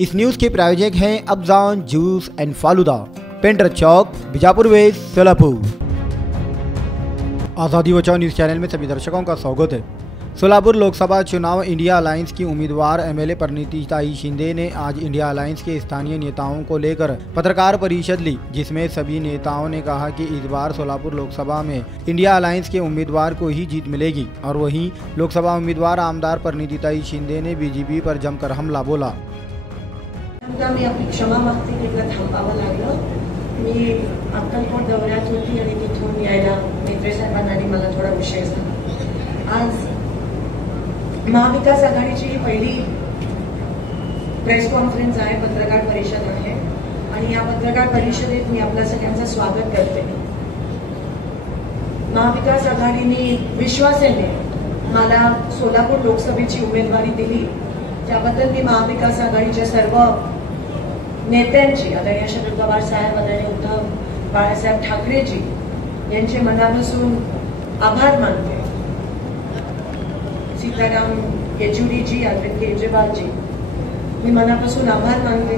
इस news के प्रायोजक हैं Afzan juice and falooda, painter Chowk, Bijapur west, Solapur. Azadi Bachao news channel में सभी दर्शकों का स्वागत है। सोलापुर लोकसभा चुनाव इंडिया अलायंस की उम्मीदवार एमएलए परिणीति शिंदे ने आज इंडिया अलायंस के स्थानीय नेताओं को लेकर पत्रकार परिषद ली, जिसमें सभी नेताओं ने कहा कि इस बार सोलापुर लोकसभा में इंडिया अलायंस के उम्मीदवार को ही जीत मिलेगी। और वहीं लोकसभा उम्मीदवार आमदार परिणीति शिंदे ने बीजेपी पर जमकर हमला बोला। मी आपली क्षमा मागते की एकदा थांबावं लागलं। मी अक्कलकोट दौऱ्यात होती आणि तिथून यायला नेत्रे साहेबांनी मला थोडा विषय सांगितला। आज महाविकास आघाडीची ही पहिली प्रेस कॉन्फरन्स आहे, पत्रकार परिषद आहे आणि या पत्रकार परिषदेत मी आपल्या सगळ्यांचं स्वागत करते। महाविकास आघाडीने विश्वासाने मला सोलापूर लोकसभेची उमेदवारी दिली, त्याबद्दल मी महाविकास आघाडीच्या सर्व नेत्यांची, आदरणीय शरद पवार साहेब, आदरणीय उद्धव बाळासाहेब ठाकरेजी यांचे मनापासून आभार मानते। सीताराम येचुरीजी, अरविंद केजरीवालजी, मी मनापासून आभार मानते।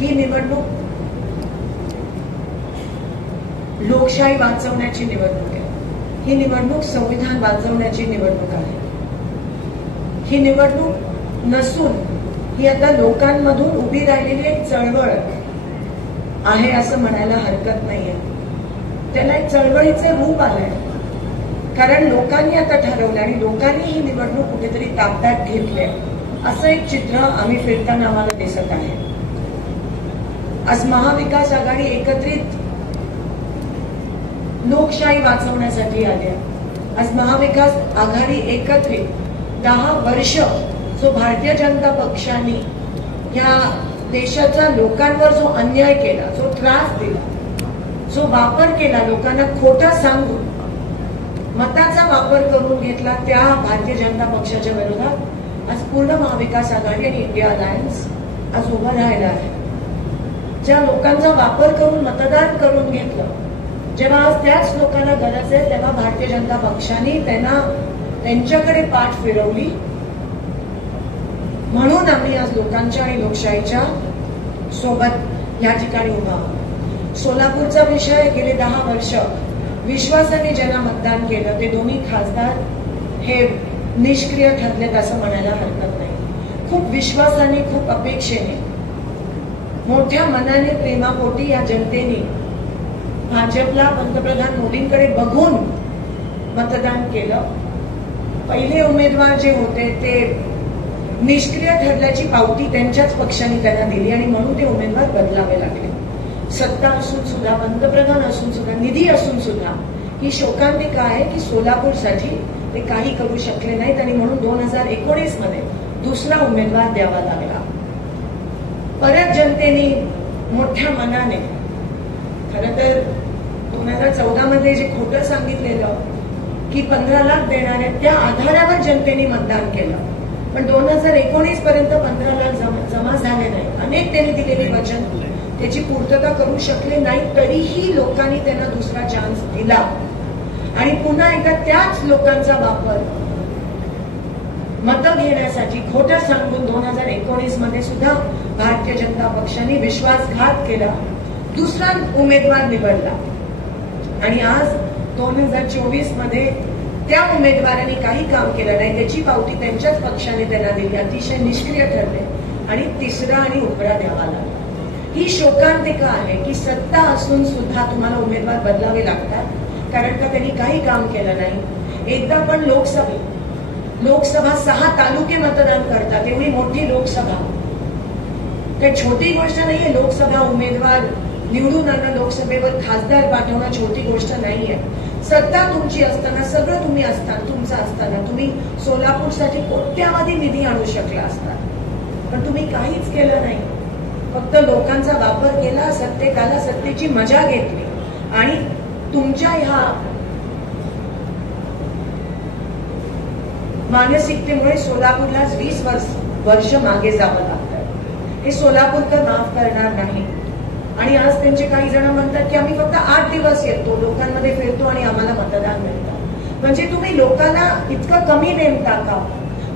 ही निवडणूक लोकशाही वाचवण्याची निवडणूक आहे। ही निवडणूक संविधान वाचवण्याची निवडणूक आहे। ही निवडणूक नसून ही आता लोकांमधून उभी राहिलेली एक चळवळ आहे असं म्हणायला हरकत नाहीये। त्याला एक चळवळीचे रूप आलंय, कारण लोकांनी आता ठरवलं आणि लोकांनी ही निवडणूक कुठेतरी ताब्यात घेतली असं एक चित्र आम्ही फिरताना आम्हाला दिसत आहे। आज महाविकास आघाडी एकत्रित लोकशाही वाचवण्यासाठी आली आहे। आज महाविकास आघाडी एकत्रित 10 वर्ष जो भारतीय जनता पक्षाने या देशाच्या लोकांवर जो अन्याय केला, जो त्रास दिला, जो वापर केला, लोकांना खोटं सांगून मताचा वापर करून घेतला, त्या भारतीय जनता पक्षाच्या विरोधात आज पूर्ण महाविकास आघाडी आणि इंडिया अलायन्स आज उभं राहिलं आहे। ज्या लोकांचा वापर करून मतदान करून घेतलं, जेव्हा आज त्याच लोकांना गरज आहे, तेव्हा भारतीय जनता पक्षाने त्यांच्याकडे पाठ फिरवली। म्हणून आम्ही आज लोकांच्या आणि लोकशाहीच्या सोबत या ठिकाणी उभा आहोत। सोलापूरचा विषय गेले 10 वर्ष विश्वासाने ज्यांना मतदान केलं ते दोन्ही खासदार हे निष्क्रिय ठरलेत असं म्हणायला हरकत नाही। खूप विश्वासाने, खूप अपेक्षेने, मोठ्या मनाने, प्रेमापोटी या जनतेने भाजपला, पंतप्रधान मोदींकडे बघून मतदान केलं। पहिले उमेदवार जे होते ते निष्क्रिय ठरल्याची पावती त्यांच्याच पक्षाने त्यांना दिली आणि म्हणून ते उमेदवार बदलावे लागले। सत्ता असून सुद्धा, पंतप्रधान असून सुद्धा, निधी असून सुद्धा ही शोकांतिका आहे की सोलापूरसाठी ते काही करू शकले नाहीत आणि म्हणून 2019 मध्ये दुसरा उमेदवार द्यावा लागला। परत जनतेने मोठ्या मनाने, खरं तर 2014 मध्ये जे खोटं सांगितलेलं की 15 लाख देणार आहे, त्या आधारावर जनतेने मतदान केलं, पण 2019 पर्यंत 15 लाख जमा झाले नाही। अनेक त्यांनी दिलेली वचन त्याची पूर्तता करू शकले नाही, तरीही लोकांनी त्यांना दुसरा चान्स दिला आणि पुन्हा एकदा त्याच लोकांचा वापर मतं घेण्यासाठी खोटं सांगून 2019 मध्ये सुद्धा भारतीय जनता पक्षाने विश्वासघात केला, दुसरा उमेदवार निवडला आणि आज 2024 मध्ये त्या उमेदवारांनी काही काम केलं नाही, त्याची पावती त्यांच्याच पक्षाने त्यांना दिली, अतिशय निष्क्रिय ठरले आणि तिसरा आणि उपरा द्यावा लागला। ही शोकांतिका आहे की सत्ता असून सुद्धा तुम्हाला उमेदवार बदलावे लागतात, कारण का त्यांनी काही काम केलं नाही। एकदा पण लोकसभा 6 तालुके मतदान करतात, एवढी मोठी लोकसभा काही छोटी गोष्ट नाहीये। लोकसभा उमेदवार निवडून आणणं, लोकसभेवर खासदार पाठवणं छोटी गोष्ट नाहीये। सत्ता तुमची असताना, सगळं तुम्ही असताना, तुमचं असताना तुम्ही सोलापूरसाठी कोट्यावधी निधी आणू शकला असता, पण तुम्ही काहीच केलं नाही। फक्त लोकांचा वापर केला, सत्तेत आला, सत्तेची मजा घेतली आणि तुमच्या ह्या मानसिकतेमुळे सोलापूरला 20 वर्ष मागे जावं लागतं। हे सोलापूरकर माफ करणार नाही आणि आज त्यांचे काही जण म्हणतात की आम्ही फक्त 8 दिवस येतो, लोकांमध्ये फिरतो आणि आम्हाला मतदान मिळतं। म्हणजे तुम्ही लोकांना इतकं कमी नेमता का?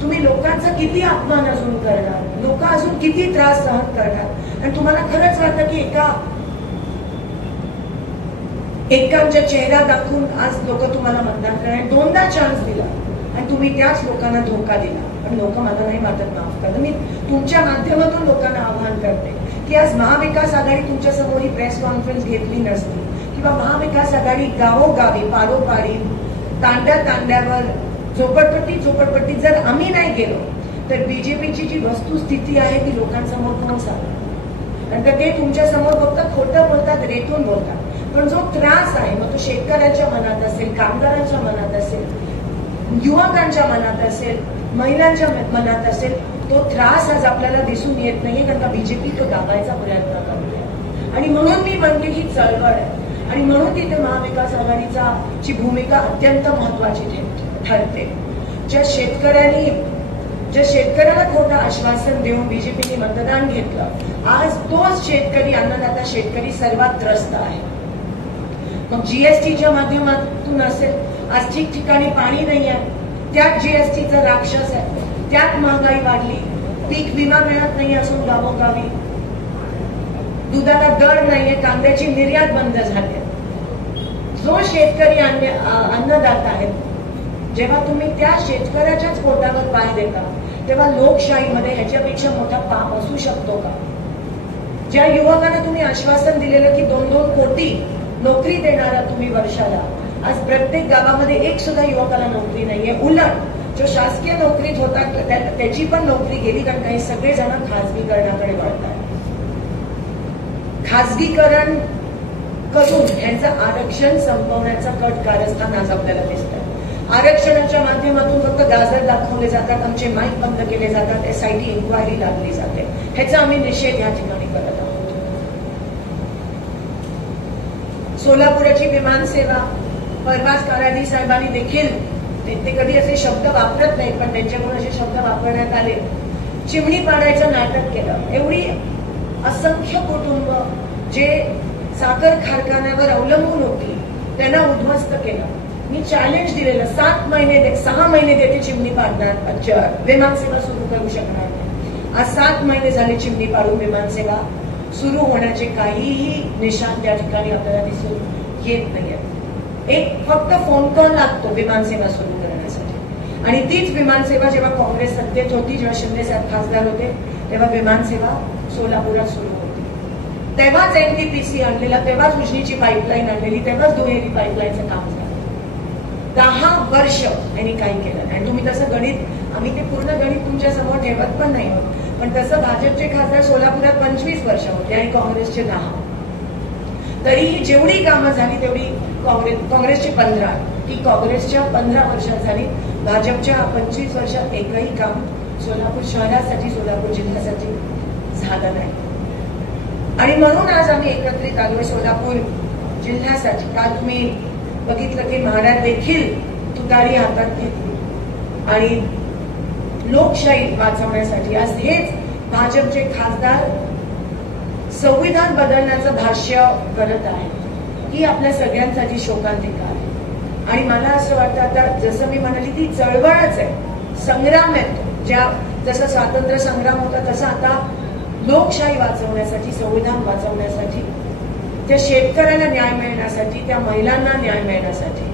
तुम्ही लोकांचा किती अपमान अजून करणार, लोक अजून किती त्रास सहन करणार. आणि तुम्हाला खरंच वाटतं की एकांच्या चेहरा दाखवून आज लोक तुम्हाला मतदान करणार. दोनदा चान्स दिला आणि तुम्ही त्याच लोकांना धोका दिला. पण लोक मला नाही वाटत माफ करतात. मी तुमच्या माध्यमातून लोकांना आवाहन करते की आज महाविकास आघाडी तुमच्या समोर ही प्रेस कॉन्फरन्स घेतली नसती किंवा महाविकास आघाडी गावोगावी पारोपारी तांड्या तांड्यावर झोपडपट्टी जर आम्ही नाही गेलो तर बीजेपीची जी वस्तुस्थिती आहे ती लोकांसमोर कोण सांगणार. नंतर ते तुमच्या समोर फक्त खोटं बोलतात, रेटून बोलतात. पण जो त्रास आहे मग तो शेतकऱ्यांच्या मनात असेल, कामगारांच्या मनात असेल, युवकांच्या मनात असेल, महिलांच्या मनात असेल, तो त्रास आज आपल्याला दिसून येत नाहीये कारण का बीजेपी तो दाबायचा प्रयत्न करते. आणि म्हणून मी म्हणते ही चळवळ आहे आणि म्हणून तिथे महाविकास आघाडीचा ची भूमिका अत्यंत महत्वाची ठरते. ज्या शेतकऱ्याला खोटं आश्वासन देऊन बीजेपीने मतदान घेतलं, आज तोच शेतकरी, अन्नदाता शेतकरी सर्वात त्रस्त आहे. मग जीएसटीच्या माध्यमातून असेल, आज ठिकठिकाणी पाणी नाही आहे, त्यात जीएसटीचा राक्षस आहे, त्यात महागाई वाढली, पीक विमा मिळत नाही असून गावोगावी, दुधाला दर नाहीये, कांद्याची निर्यात बंद झाली. जो शेतकरी अन्नदाता आहे, जेव्हा तुम्ही त्या शेतकऱ्याच्याच पोटावर पाय देता तेव्हा लोकशाहीमध्ये ह्याच्यापेक्षा मोठा पाप असू शकतो का. ज्या युवकांना तुम्ही आश्वासन दिलेलं की 2-2 कोटी नोकरी देणारा तुम्ही वर्षाला, आज प्रत्येक गावामध्ये एक सुद्धा युवकाला नोकरी नाहीये. उलट जो शासकीय नोकरीत होता त्याची पण नोकरी गेली कारण काही सगळेजण खासगीकरणाकडे वळतात. खासगीकरण करून यांचं आरक्षण संपवण्याचा कट कारस्थान आज आपल्याला दिसतं. आरक्षणाच्या माध्यमातून फक्त गाजर दाखवले जातात, आमचे माईक बंद केले जातात, SIT इन्क्वायरी लागली जाते. ह्याचा आम्ही निषेध या ठिकाणी करत आहोत. सोलापुराची विमानसेवा परवाच कराडी साहेबांनी देखील, ते कधी असे शब्द वापरत नाहीत पण त्यांच्याकडून असे शब्द वापरण्यात आले, चिमणी पाडायचं नाटक केलं. एवढी असंख्य कुटुंब जे साखर कारखान्यावर अवलंबून होती त्यांना उद्ध्वस्त केलं. मी चॅलेंज दिलेलं 6 महिने देते चिमणी पाडणार, विमानसेवा सुरू करू शकणार नाही. आज 7 महिने झाले चिमणी पाडून विमानसेवा सुरू होण्याचे काहीही निशाण त्या ठिकाणी आपल्याला दिसून येत नाहीये. एक फक्त फोन कॉल लागतो विमानसेवा सुरू करण्यासाठी आणि तीच विमानसेवा जेव्हा काँग्रेस सत्तेत होती, जेव्हा शिंदे साहेब खासदार होते तेव्हा विमानसेवा सोलापुरात सुरू होती. तेव्हाच NTPC आणलेला, तेव्हाच उजनीची पाईपलाईन आणलेली, तेव्हाच दुहेरी पाईपलाईनचं काम झालं. 10 वर्ष यांनी काही केलं नाही. तुम्ही तसं गणित, आम्ही ते पूर्ण गणित तुमच्या समोर ठेवत पण नाही आहोत, पण तसं भाजपचे खासदार सोलापुरात 25 वर्ष होते आणि काँग्रेसचे 10. तरीही जेवढी कामं झाली तेवढी काँग्रेसची 15, ती काँग्रेसच्या 15 वर्षात झाली. भाजपच्या 25 वर्षात एकही काम सोलापूर शहरासाठी, सोलापूर जिल्ह्यासाठी झालं नाही. आणि म्हणून आज आम्ही एकत्रित आलोय सोलापूर जिल्ह्यासाठी. काल तुम्ही बघितलं की महाराज देखील तुतारी हातात घेतली आणि लोकशाही वाचवण्यासाठी आज हेच भाजपचे खासदार संविधान बदलण्याचं भाष्य करत आहे. ही आपल्या सगळ्यांसाठी शोकांतिका आहे. आणि मला असं वाटतं आता जसं मी म्हणाली ती चळवळच आहे, संग्राम आहे. जसं स्वातंत्र्य संग्राम होता तसा आता लोकशाही वाचवण्यासाठी, संविधान वाचवण्यासाठी, त्या शेतकऱ्यांना न्याय मिळण्यासाठी, त्या महिलांना न्याय मिळण्यासाठी,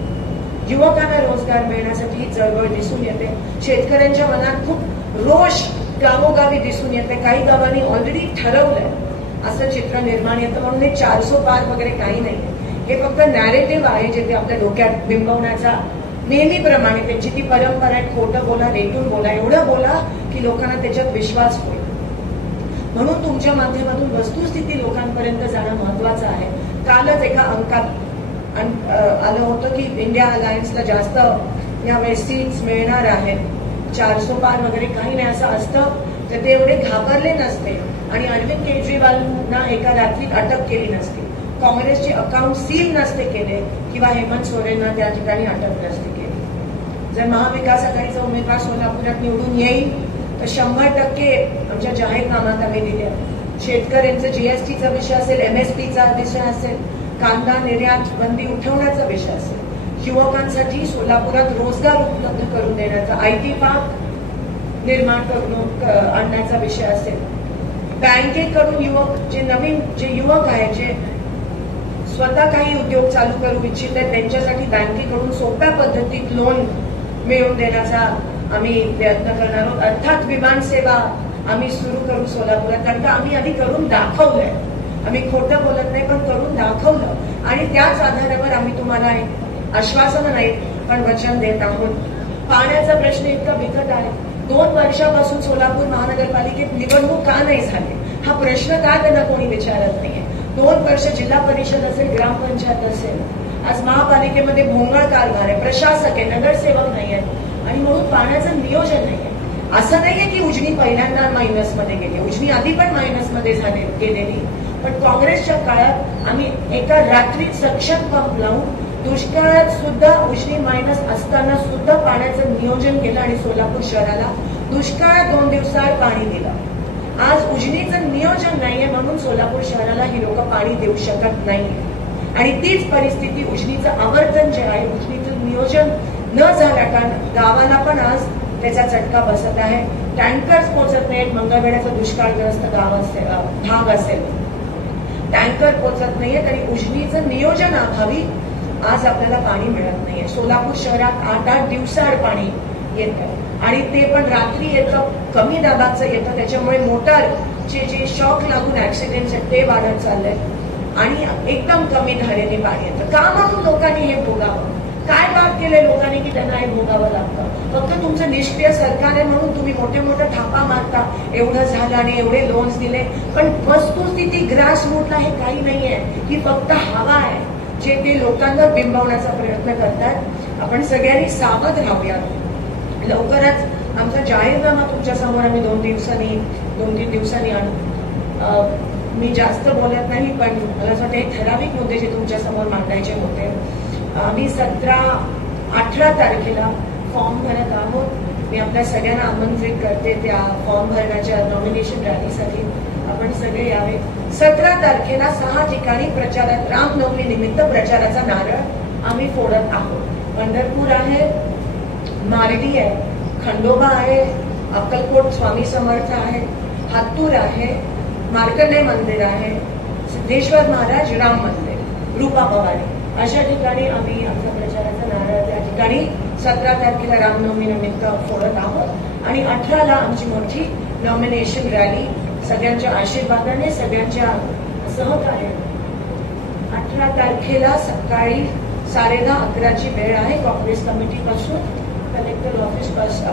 युवकांना रोजगार मिळण्यासाठी ही चळवळ दिसून येते. शेतकऱ्यांच्या मनात खूप रोष गावोगावी दिसून येते. काही गावांनी ऑलरेडी ठरवलंय असं चित्र निर्माण येतं. म्हणून हे 400 पार वगैरे काही नाही, हे फक्त नॅरेटिव्ह आहे जे ते आपल्या डोक्यात बिंबवण्याचा नेहमीप्रमाणे त्यांची ती परंपरा आहे. खोटं बोला, रेटून बोला, एवढं बोला की लोकांना त्याच्यात विश्वास होईल. म्हणून तुमच्या माध्यमातून वस्तुस्थिती लोकांपर्यंत जाणं महत्वाचं आहे. कालच एका अंकात आलं होतं की इंडिया अलायन्सला जास्त यावेळेस सीट्स मिळणार आहेत, 400 पार वगैरे काही नाही असं असतं तर ते एवढे घाबरले नसते आणि अरविंद केजरीवालांना एका रात्रीत अटक केली नसती, काँग्रेसचे अकाउंट सील नसते केले किंवा हेमंत सोरेनना त्या ठिकाणी अटक नसते केली. जर महाविकास आघाडीचा उमेदवार सोलापुरात निवडून येईल तर 100% आमच्या जाहीरनाम्यात आम्ही दिले. शेतकऱ्यांचं जीएसटीचा विषय असेल, MSPचा विषय असेल, कांदा निर्यात बंदी उठवण्याचा विषय असेल, युवकांसाठी सोलापुरात रोजगार उपलब्ध करून देण्याचा, IT पार्क निर्माण करून आणण्याचा विषय असेल, बँकेकडून जे युवक आहेत, जे स्वतः काही उद्योग चालू करू इच्छित आहेत, त्यांच्यासाठी बँकेकडून सोप्या पद्धतीत लोन मिळवून देण्याचा आम्ही प्रयत्न करणार आहोत. अर्थात विमान सेवा आम्ही सुरू करू सोलापुरात, कारण का आम्ही आधी करून दाखवलंय. आम्ही खोटं बोलत नाही, पण करून दाखवलं आणि त्याच आधारावर आम्ही तुम्हाला आश्वासन नाही पण वचन देत आहोत. पाण्याचा प्रश्न इतका बिकट आहे. 2 वर्षापासून सोलापूर महानगरपालिकेत निवडणूक का नाही झाली हा प्रश्न का त्यांना कोणी विचारत नाहीये. 2 वर्ष जिल्हा परिषद असेल, ग्रामपंचायत असेल, आज महापालिकेमध्ये भोंगळ कारभार आहे, प्रशासक आहे, नगरसेवक नाही आहेत आणि म्हणून पाण्याचं नियोजन नाहीये. असं नाहीये की उजनी पहिल्यांदा मायनसमध्ये गेली, उजनी आधी पण मायनसमध्ये गेलेली, पण काँग्रेसच्या काळात आम्ही एका रात्रीत सक्षम पंप लावून दुष्काळात सुद्धा उजनी मायनस असताना सुद्धा पाण्याचं नियोजन केलं आणि सोलापूर शहराला दुष्काळात 2 दिवसाआड पाणी दिलं. आज उजनीचं नियोजन नाहीये म्हणून सोलापूर शहराला ही लोक पाणी देऊ शकत नाहीये आणि तीच परिस्थिती उजनीचं आवर्तन जे आहे, उजनीचं नियोजन न झाल्या कारण गावाला पण आज त्याचा चटका बसत आहे. टँकर्स पोहोचत नाहीत. मंगळवेढ्याचा दुष्काळग्रस्त भाग असेल, टँकर पोहोचत नाहीये आणि उजनीचं नियोजन अभावी आज आपल्याला पाणी मिळत नाहीये. सोलापूर शहरात 8-8 दिवसाआड पाणी येतं आणि ते पण रात्री येतं, कमी दाबाचं येतं. त्याच्यामुळे मोटारचे जे शॉक लागून ऍक्सिडेंट्स आहेत ते वाढत चाललंय आणि एकदम कमी धारेने पाणी येतं. का म्हणून लोकांनी हे भोगावं? काय बात केलंय लोकांनी की त्यांना हे भोगावं लागतं? फक्त तुमचं निष्क्रिय सरकार आहे म्हणून तुम्ही मोठे मोठे थापा मारता, एवढं झालं आणि एवढे लोन्स दिले, पण वस्तुस्थिती ग्रासरूटला हे काही नाहीये. ही फक्त हवा आहे जे ते लोकांना बिंबवण्याचा प्रयत्न करतात. आपण सगळ्यांनी सावध राहूया. लवकरच आमचा जाहीरनामा तुमच्या समोर आम्ही 2-3 दिवसांनी आणू. मी जास्त बोलत नाही, पण मला असं वाटतं ठराविक मुद्दे जे तुमच्या समोर मांडायचे होते. आम्ही 17-18 तारखेला फॉर्म भरत आहोत. मी आपल्या सगळ्यांना आमंत्रित करते त्या फॉर्म भरण्याच्या नॉमिनेशन रॅलीसाठी. आपण सगळे यावे. 17 तारखेला 6 ठिकाणी प्रचारात रामनवमी निमित्त प्रचाराचा नारळ आम्ही फोडत आहोत. पंढरपूर आहे, मारडी आहे, खंडोबा आहे, अक्कलकोट स्वामी समर्थ आहे, हातूर आहे, मार्कंडेय मंदिर आहे, सिद्धेश्वर महाराज राम मंदिर, रूपा पवारी, अशा ठिकाणी आम्ही आमचा प्रचाराचा नारळ त्या ठिकाणी 17 तारखेला रामनवमी निमित्त फोडत आहोत आणि 18ला आमची मोठी नॉमिनेशन रॅली सगळ्यांच्या आशीर्वादाने, सगळ्यांच्या सहकार्याने 18 तारखेला सकाळी 10:30-11ची वेळ आहे. काँग्रेस कमिटीपासून कलेक्टर ऑफिस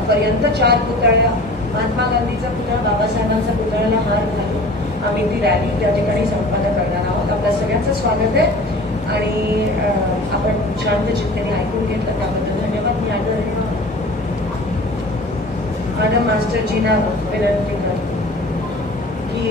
पर्यंत 4 पुतळ्या, महात्मा गांधीचा पुतळा, बाबासाहेबांचा पुतळ्याला हार घालून आम्ही ती रॅली त्या ठिकाणी संपन्न करणार आहोत. आपल्या सगळ्यांचं स्वागत आहे आणि आपण शांत चित्तेने ऐकून घेतलं त्याबद्दल धन्यवाद. मी आदरणीय मॅडम मास्टरजींना विनंती करतो की